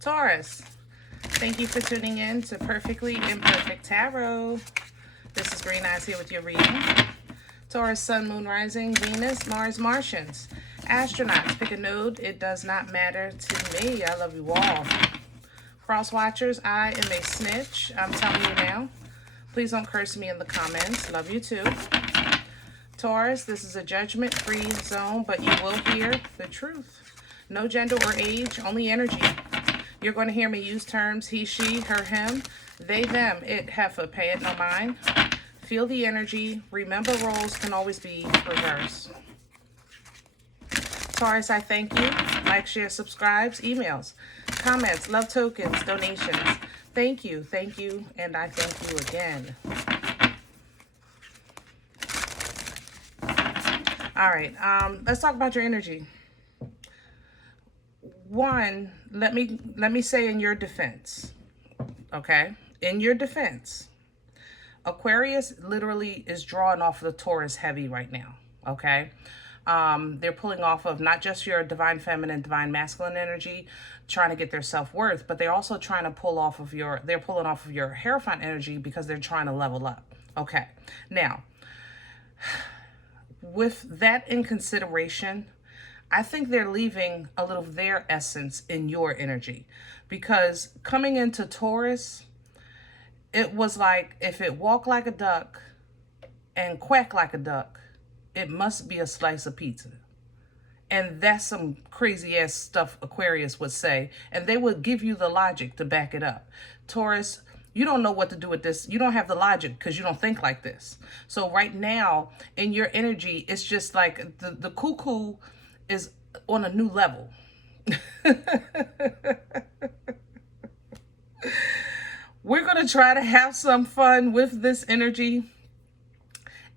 Taurus, thank you for tuning in to Perfectly Imperfect Tarot. This is Green Eyes here with your reading. Taurus, Sun, Moon, Rising, Venus, Mars, Martians. Astronauts, pick a node. It does not matter to me. I love you all. Cross watchers, I am a snitch. I'm telling you now. Please don't curse me in the comments. Love you too. Taurus, this is a judgment-free zone, but you will hear the truth. No gender or age, only energy. You're going to hear me use terms he, she, her, him, they, them, it, heifer, pay it no mind. Feel the energy. Remember, roles can always be reversed. Taurus, I thank you. Like, share, subscribes, emails, comments, love tokens, donations. Thank you, and I thank you again. All right, let's talk about your energy. One, let me say in your defense, okay? In your defense, Aquarius literally is drawing off the Taurus heavy right now, okay? They're pulling off of not just your divine feminine, divine masculine energy, trying to get their self-worth, but they're also trying to pull off of they're pulling off of your Hierophant energy because they're trying to level up. Okay, now, with that in consideration, I think they're leaving a little of their essence in your energy, because coming into Taurus, it was like, if it walked like a duck and quack like a duck, it must be a slice of pizza. And that's some crazy ass stuff Aquarius would say, and they would give you the logic to back it up. Taurus, you don't know what to do with this. You don't have the logic because you don't think like this. So right now in your energy, it's just like the cuckoo is on a new level. We're going to try to have some fun with this energy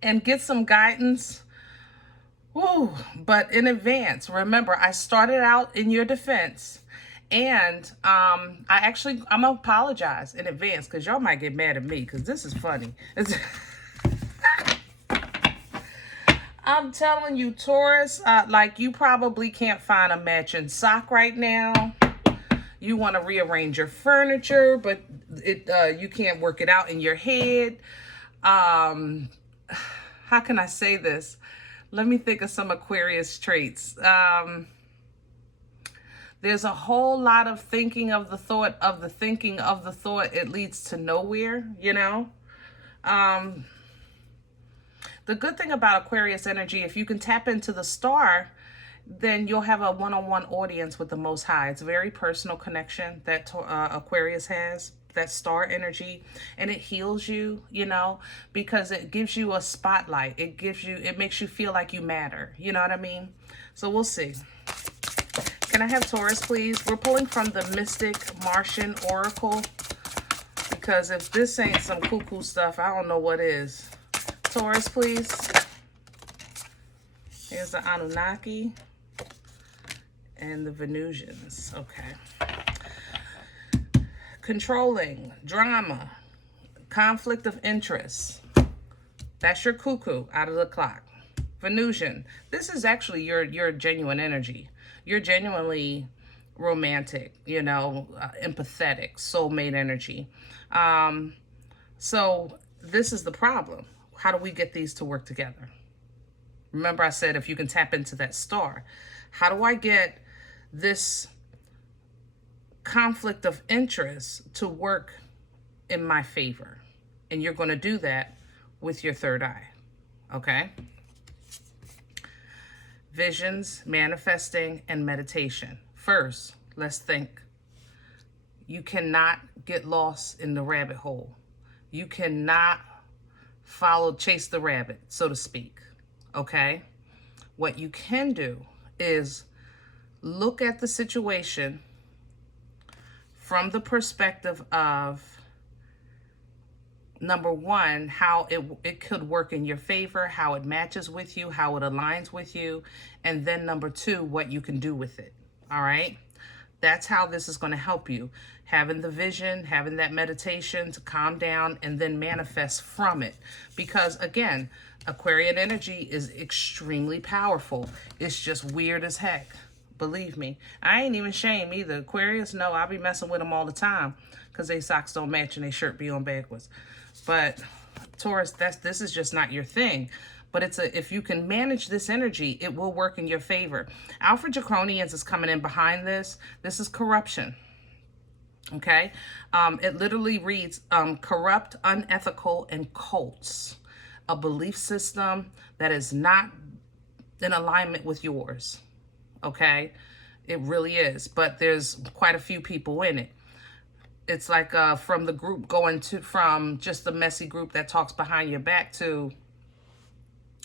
and get some guidance. Woo. But in advance, remember, I started out in your defense, and I'm gonna apologize in advance because y'all might get mad at me because this is funny. I'm telling you, Taurus, like, you probably can't find a matching sock right now. You want to rearrange your furniture, but you can't work it out in your head. How can I say this? Let me think of some Aquarius traits. There's a whole lot of thinking of the thought of the thinking of the thought. It leads to nowhere, you know? The good thing about Aquarius energy, if you can tap into the star, then you'll have a one-on-one audience with the Most High. It's a very personal connection that Aquarius has, that star energy, and it heals you, you know, because it gives you a spotlight. It makes you feel like you matter. You know what I mean? So we'll see. Can I have Taurus, please? We're pulling from the Mystic Martian Oracle, because if this ain't some cuckoo stuff, I don't know what is. Taurus, please. Here's the Anunnaki and the Venusians. Okay. Controlling, drama, conflict of interest. That's your cuckoo out of the clock. Venusian. This is actually your genuine energy. You're genuinely romantic, you know, empathetic, soulmate energy. So this is the problem. How do we get these to work together? Remember I said if you can tap into that star. How do I get this conflict of interest to work in my favor? And you're going to do that with your third eye. Okay? Visions, manifesting, and meditation. First, let's think. You cannot get lost in the rabbit hole. You cannot chase the rabbit, so to speak. Okay? What you can do is look at the situation from the perspective of, number one, how it could work in your favor, how it matches with you, how it aligns with you, and then number two, what you can do with it. All right? That's how this is going to help you. Having the vision, having that meditation to calm down, and then manifest from it. Because again, Aquarian energy is extremely powerful. It's just weird as heck. Believe me. I ain't even shame either. Aquarius, no, I'll be messing with them all the time because they socks don't match and they shirt be on backwards. But Taurus, this is just not your thing. But if you can manage this energy, it will work in your favor. Alpha Draconians is coming in behind this. This is corruption. Okay? It literally reads corrupt, unethical, and cults. A belief system that is not in alignment with yours. Okay? It really is. But there's quite a few people in it. It's like from the group from just the messy group that talks behind your back to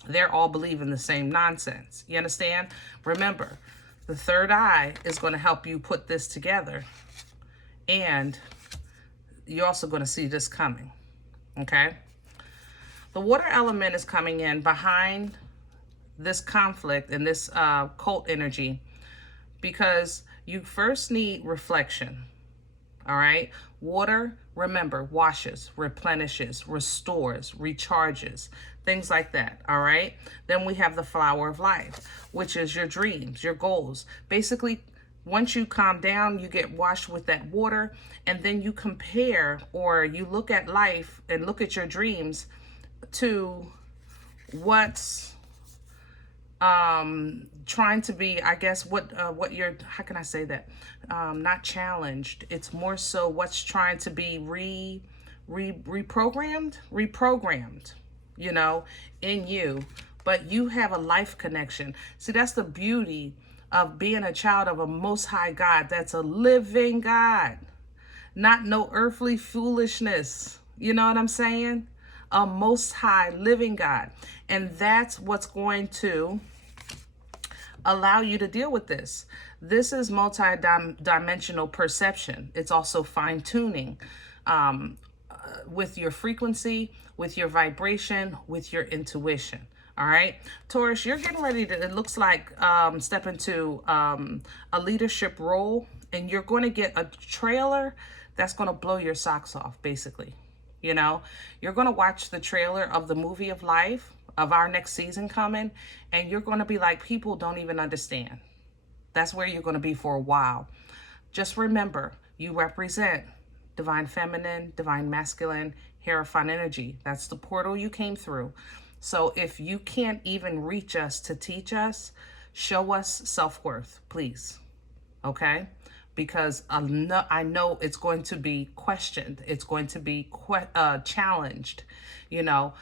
they're all believing the same nonsense. You understand? Remember, the third eye is going to help you put this together. And you're also going to see this coming. Okay? The water element is coming in behind this conflict and this cult energy because you first need reflection. All right? Water, remember, washes, replenishes, restores, recharges, things like that. All right? Then we have the flower of life, which is your dreams, your goals. Basically, once you calm down, you get washed with that water, and then you compare or you look at life and look at your dreams to what's trying to be, I guess, what you're, how can I say that? Not challenged. It's more so what's trying to be reprogrammed, you know, in you. But you have a life connection. See, that's the beauty of being a child of a most high God. That's a living God, not no earthly foolishness. You know what I'm saying? A most high living God. And that's what's going to allow you to deal with this. This is multi-dimensional perception. It's also fine-tuning with your frequency, with your vibration, with your intuition. All right, Taurus, you're getting ready to, it looks like, step into a leadership role, and you're going to get a trailer that's going to blow your socks off, basically. You know, you're going to watch the trailer of the movie of life, of our next season coming, and you're going to be like, people don't even understand. That's where you're going to be for a while. Just remember, you represent divine feminine, divine masculine, Hierophant energy. That's the portal you came through. So if you can't even reach us to teach us, show us self-worth, please. Okay? Because I know it's going to be questioned. It's going to be challenged. You know,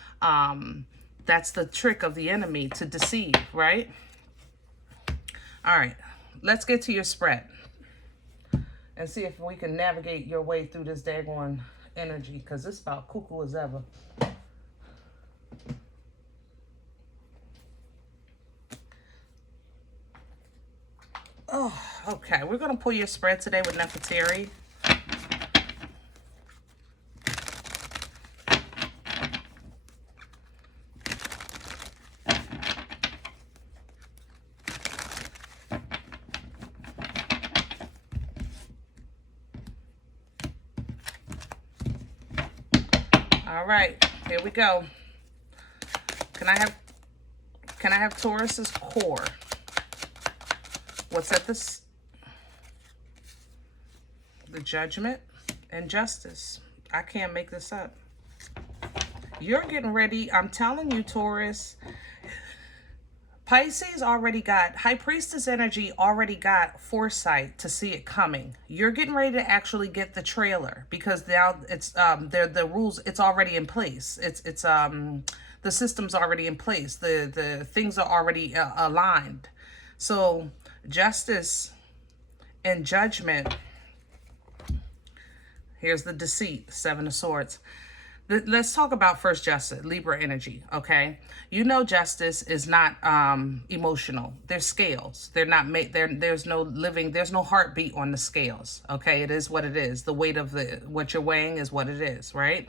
that's the trick of the enemy, to deceive, right? All right, let's get to your spread and see if we can navigate your way through this daggone energy, because it's about cuckoo as ever. Oh, okay. We're going to pull your spread today with Nefertari. All right, here we go. Can I have Taurus's core? What's at the Judgment and Justice? I can't make this up. You're getting ready. I'm telling you, Taurus. Pisces already got, High Priestess energy already got foresight to see it coming. You're getting ready to actually get the trailer, because now it's the rules, it's already in place. It's the system's already in place. The things are already aligned. So Justice and Judgment. Here's the Deceit, Seven of Swords. Let's talk about first Justice, Libra energy, okay? You know, Justice is not emotional. There's scales. They're not made. There's no living. There's no heartbeat on the scales, okay? It is what it is. The weight of what you're weighing is what it is, right?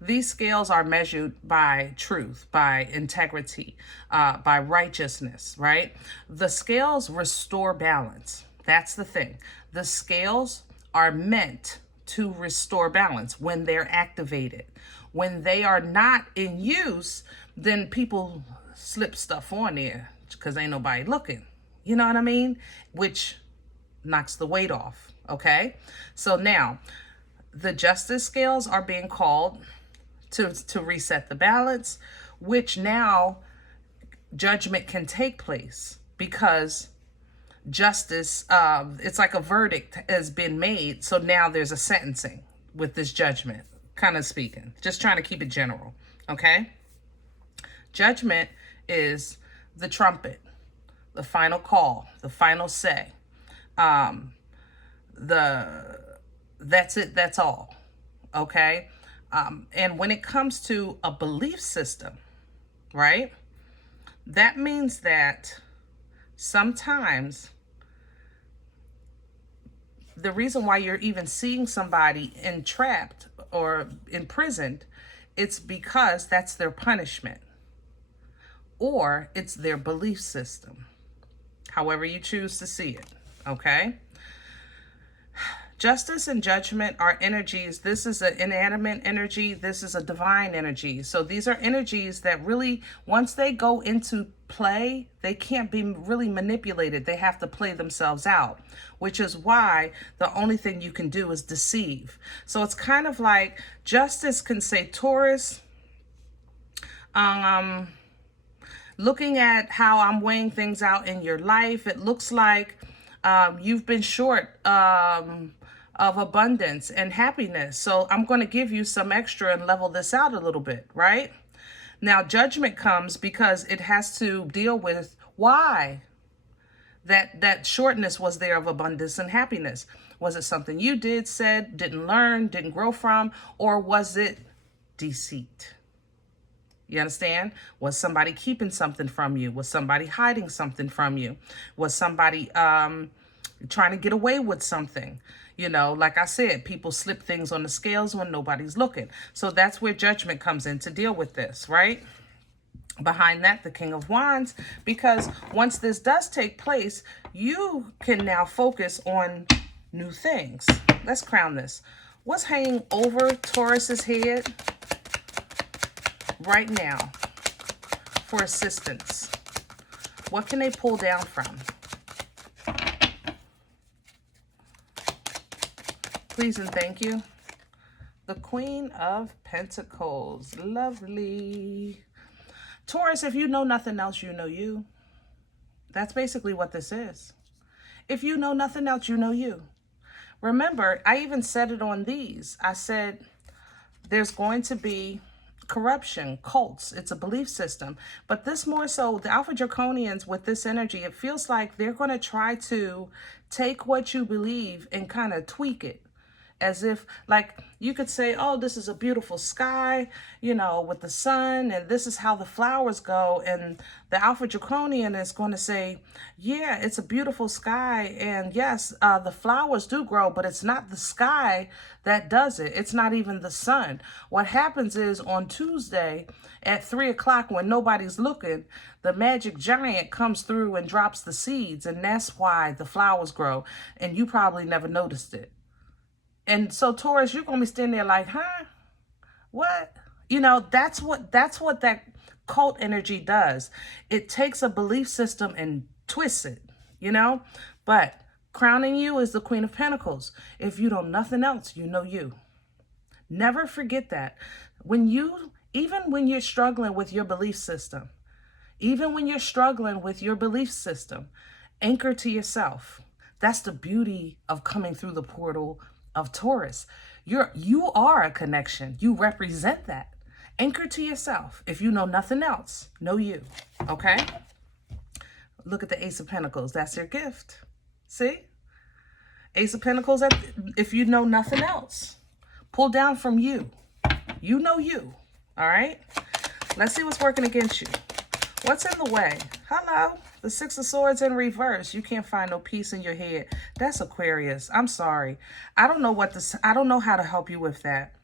These scales are measured by truth, by integrity, by righteousness, right? The scales restore balance. That's the thing. The scales are meant to restore balance when they're activated. When they are not in use, then people slip stuff on there because ain't nobody looking. You know what I mean? Which knocks the weight off, okay? So now, the justice scales are being called to reset the balance, which now judgment can take place because justice, it's like a verdict has been made. So now there's a sentencing with this judgment, kind of speaking, just trying to keep it general, okay? Judgment is the trumpet, the final call, the final say. That's it, that's all, okay? And when it comes to a belief system, right, that means that sometimes the reason why you're even seeing somebody entrapped or imprisoned, it's because that's their punishment or it's their belief system, however you choose to see it, okay? Justice and judgment are energies. This is an inanimate energy. This is a divine energy. So these are energies that really, once they go into play, they can't be really manipulated. They have to play themselves out, which is why the only thing you can do is deceive. So it's kind of like justice can say, Taurus, looking at how I'm weighing things out in your life, it looks like you've been short of abundance and happiness. So I'm going to give you some extra and level this out a little bit, right? Now, judgment comes because it has to deal with why that shortness was there of abundance and happiness. Was it something you did, said, didn't learn, didn't grow from, or was it deceit? You understand? Was somebody keeping something from you? Was somebody hiding something from you? Was somebody trying to get away with something? You know, like I said, people slip things on the scales when nobody's looking. So that's where judgment comes in to deal with this, right? Behind that, the King of Wands, because once this does take place, you can now focus on new things. Let's crown this. What's hanging over Taurus's head right now for assistance? What can they pull down from? Please and thank you. The Queen of Pentacles. Lovely. Taurus, if you know nothing else, you know you. That's basically what this is. If you know nothing else, you know you. Remember, I even said it on these. I said there's going to be corruption, cults. It's a belief system. But this more so, the Alpha Draconians with this energy, it feels like they're going to try to take what you believe and kind of tweak it. As if, like, you could say, oh, this is a beautiful sky, you know, with the sun, and this is how the flowers go. And the Alpha Draconian is going to say, yeah, it's a beautiful sky. And yes, the flowers do grow, but it's not the sky that does it. It's not even the sun. What happens is on Tuesday at 3 o'clock when nobody's looking, the magic giant comes through and drops the seeds. And that's why the flowers grow. And you probably never noticed it. And so, Taurus, you're going to be standing there like, huh? What? You know, that's what that cult energy does. It takes a belief system and twists it, you know? But crowning you is the Queen of Pentacles. If you know nothing else, you know you. Never forget that. Even when you're struggling with your belief system, anchor to yourself. That's the beauty of coming through the portal of Taurus. You are a connection. You represent that. Anchor to yourself. If you know nothing else, know you. Okay? Look at the Ace of Pentacles. That's your gift. See? Ace of Pentacles, if you know nothing else, pull down from you. You know you. All right? Let's see what's working against you. What's in the way? Hello. The Six of Swords in reverse. You can't find no peace in your head. That's Aquarius. I'm sorry. I don't know how to help you with that.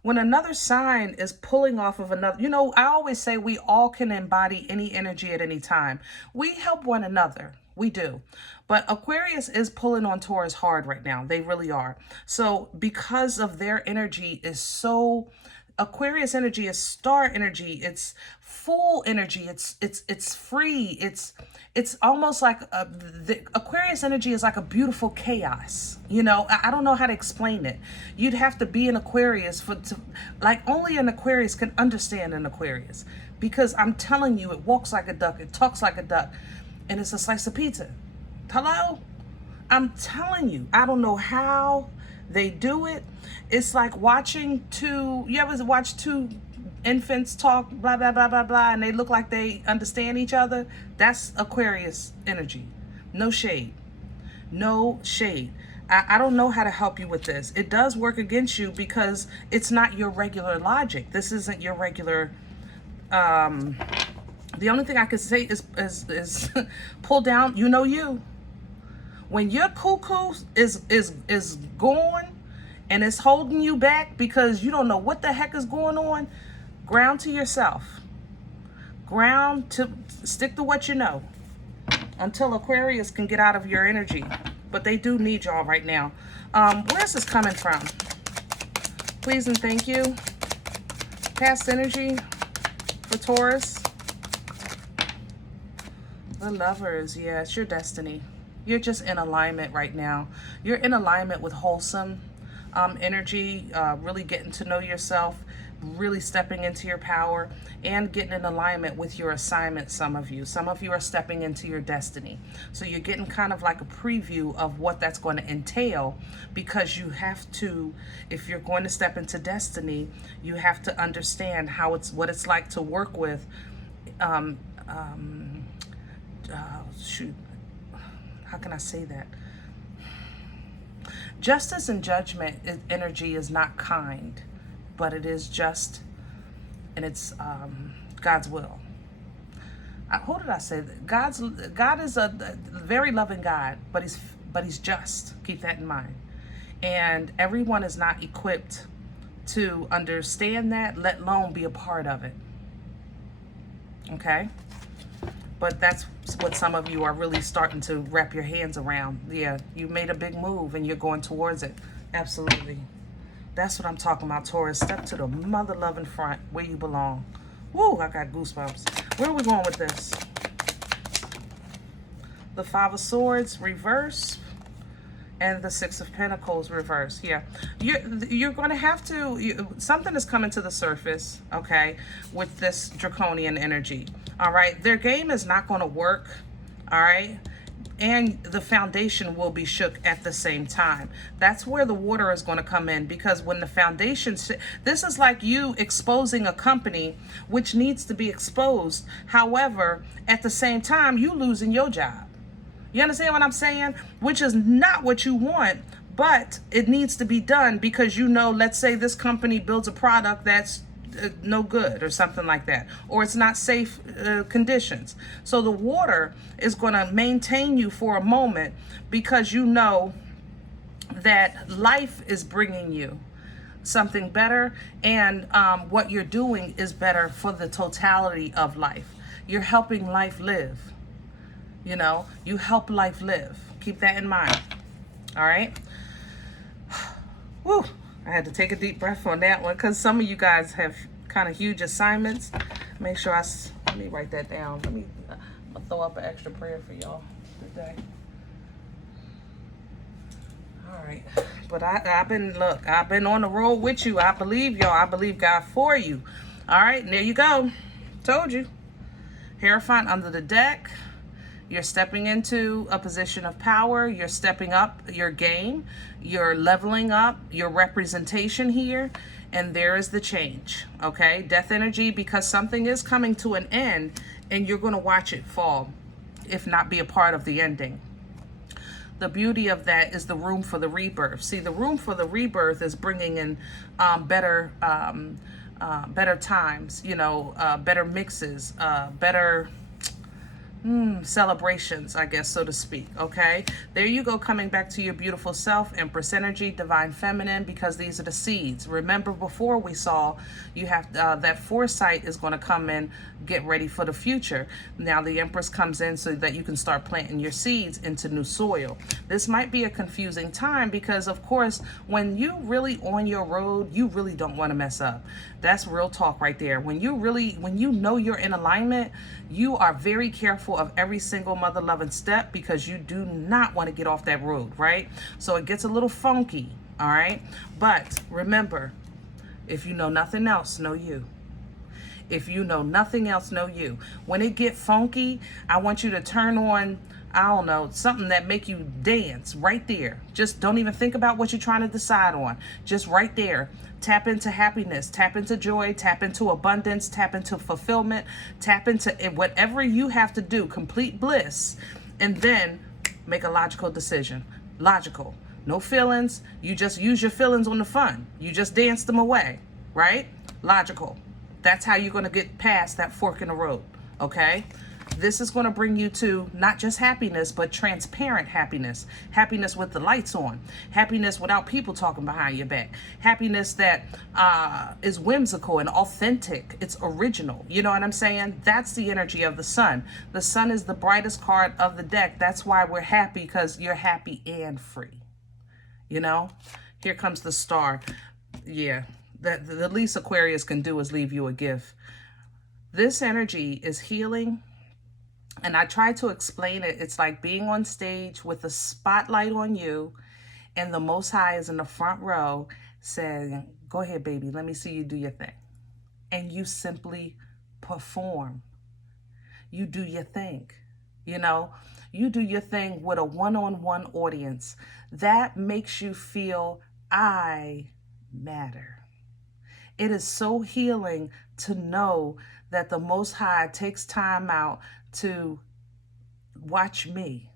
When another sign is pulling off of another, you know, I always say we all can embody any energy at any time. We help one another. We do. But Aquarius is pulling on Taurus hard right now. They really are. So because of their energy is so Aquarius energy is star energy. It's full energy. It's free. It's almost like the Aquarius energy is like a beautiful chaos. You know, I don't know how to explain it. You'd have to be an Aquarius like only an Aquarius can understand an Aquarius, because I'm telling you, it walks like a duck, it talks like a duck, and it's a slice of pizza. Hello? I'm telling you, I don't know how they do it. It's like watching you ever watch two infants talk, blah, blah, blah, blah, blah, and they look like they understand each other? That's Aquarius energy. No shade. No shade. I don't know how to help you with this. It does work against you because it's not your regular logic. This isn't your regular, the only thing I could say is pull down, you. When your cuckoo is gone and it's holding you back because you don't know what the heck is going on, ground to yourself. Stick to what you know until Aquarius can get out of your energy. But they do need y'all right now. Where's this coming from? Please and thank you. Past energy for Taurus. The Lovers. Yeah, it's your destiny. You're just in alignment right now. You're in alignment with wholesome energy, really getting to know yourself, really stepping into your power, and getting in alignment with your assignment, some of you. Some of you are stepping into your destiny. So you're getting kind of like a preview of what that's going to entail, because you have to, if you're going to step into destiny, you have to understand what it's like to work with, how can I say that? Justice and judgment energy is not kind, but it is just, and it's God's will. Who did I say that? God is a very loving God, but he's just. Keep that in mind. And everyone is not equipped to understand that, let alone be a part of it. Okay? But that's what some of you are really starting to wrap your hands around. Yeah, you made a big move and you're going towards it. Absolutely. That's what I'm talking about, Taurus. Step to the mother-loving front where you belong. Woo, I got goosebumps. Where are we going with this? The Five of Swords, reverse. And the Six of Pentacles, reverse. Yeah. You're going to have to... something is coming to the surface, okay, with this draconian energy. All right? Their game is not going to work, all right? And the foundation will be shook at the same time. That's where the water is going to come in, because when the foundation, this is like you exposing a company which needs to be exposed. However, at the same time, you losing your job. You understand what I'm saying? Which is not what you want, but it needs to be done because, let's say this company builds a product that's no good or something like that, or it's not safe conditions. So the water is going to maintain you for a moment because that life is bringing you something better, and what you're doing is better for the totality of life. You're helping life live. You help life live. Keep that in mind. All right. Woo. I had to take a deep breath on that one because some of you guys have kind of huge assignments. Make sure let me write that down. I'm gonna throw up an extra prayer for y'all today. All right. But I've been on the road with you. I believe y'all. I believe God for you. All right. And there you go. Told you. Hierophant under the deck. You're stepping into a position of power. You're stepping up your game. You're leveling up your representation here. And there is the change, okay? Death energy, because something is coming to an end and you're going to watch it fall, if not be a part of the ending. The beauty of that is the room for the rebirth. See, the room for the rebirth is bringing in better times, better mixes, better... celebrations, I guess, so to speak. Okay, there you go, coming back to your beautiful self, Empress energy, divine feminine, because these are the seeds. Remember, before we saw you have that foresight is going to come in, get ready for the future. Now the Empress comes in so that you can start planting your seeds into new soil. This might be a confusing time because, of course, when you really on your road, you really don't want to mess up. That's real talk right there. When you know you're in alignment, you are very careful of every single mother loving step because you do not want to get off that road, right? So it gets a little funky, all right? But remember, if you know nothing else, know you. If you know nothing else, know you. When it get funky, I want you to turn on, I don't know, something that make you dance right there. Just don't even think about what you're trying to decide on. Just right there. Tap into happiness, tap into joy, tap into abundance, tap into fulfillment, tap into whatever you have to do, complete bliss, and then make a logical decision. Logical. No feelings. You just use your feelings on the fun. You just dance them away, right? Logical. That's how you're going to get past that fork in the road, okay? This is going to bring you to not just happiness, but transparent happiness. Happiness with the lights on. Happiness without people talking behind your back. Happiness that is whimsical and authentic. It's original. You know what I'm saying? That's the energy of the sun. The sun is the brightest card of the deck. That's why we're happy, because you're happy and free. You know? Here comes the star. Yeah. The least Aquarius can do is leave you a gift. This energy is healing. And I try to explain it. It's like being on stage with a spotlight on you, and the Most High is in the front row saying, go ahead, baby, let me see you do your thing. And you simply perform. You do your thing. You know, you do your thing with a one-on-one audience. That makes you feel I matter. It is so healing to know that the Most High takes time out to watch me,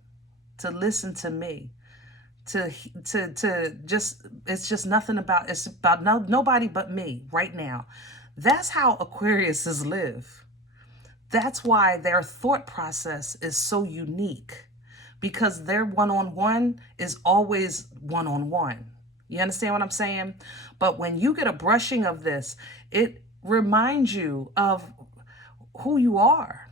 to listen to me, to just, it's just nothing about, it's about nobody but me right now. That's how Aquariuses live. That's why their thought process is so unique, because their one-on-one is always one-on-one. You understand what I'm saying? But when you get a brushing of this, it reminds you of who you are.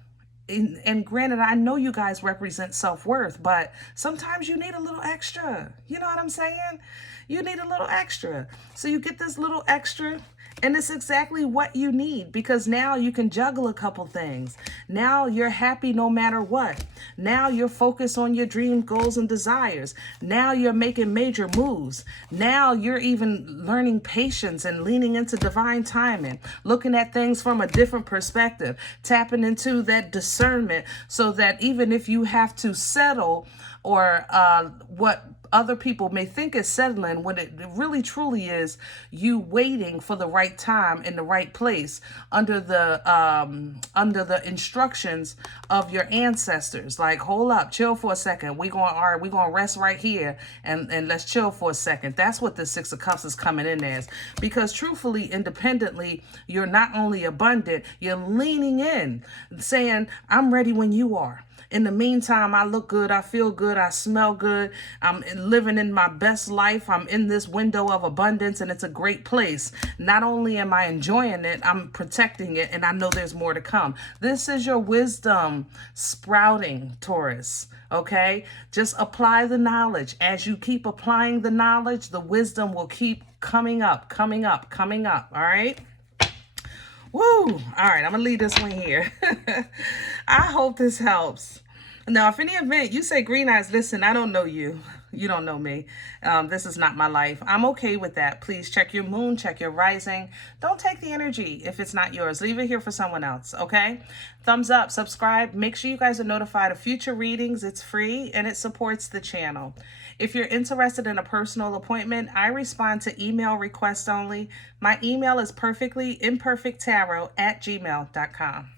And granted, I know you guys represent self-worth, but sometimes you need a little extra. You know what I'm saying? You need a little extra. So you get this little extra, and it's exactly what you need, because now you can juggle a couple things. Now you're happy no matter what. Now you're focused on your dream, goals, and desires. Now you're making major moves. Now you're even learning patience and leaning into divine timing, looking at things from a different perspective, tapping into that discernment, so that even if you have to settle, or what other people may think is settling, when it really truly is you waiting for the right time in the right place under the instructions of your ancestors. Like, hold up, chill for a second. We're gonna rest right here and let's chill for a second. That's what the Six of Cups is coming in as. Because truthfully, independently, you're not only abundant, you're leaning in, saying, I'm ready when you are. In the meantime, I look good, I feel good, I smell good, I'm living in my best life, I'm in this window of abundance, and it's a great place. Not only am I enjoying it, I'm protecting it, and I know there's more to come. This is your wisdom sprouting, Taurus, okay? Just apply the knowledge. As you keep applying the knowledge, the wisdom will keep coming up, coming up, coming up, all right? Woo! All right, I'm going to leave this one here. I hope this helps. Now, if in any event you say, Green Eyes, listen, I don't know you. You don't know me. This is not my life. I'm okay with that. Please check your moon, check your rising. Don't take the energy if it's not yours. Leave it here for someone else, okay? Thumbs up, subscribe. Make sure you guys are notified of future readings. It's free and it supports the channel. If you're interested in a personal appointment, I respond to email requests only. My email is perfectlyimperfecttarot@gmail.com.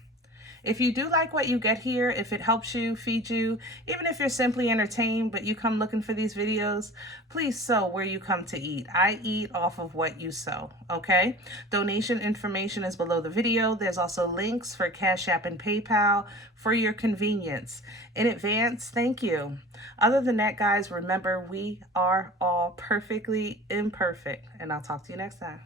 If you do like what you get here, if it helps you, feed you, even if you're simply entertained, but you come looking for these videos, please sow where you come to eat. I eat off of what you sow, okay? Donation information is below the video. There's also links for Cash App and PayPal for your convenience. In advance, thank you. Other than that, guys, remember, we are all perfectly imperfect, and I'll talk to you next time.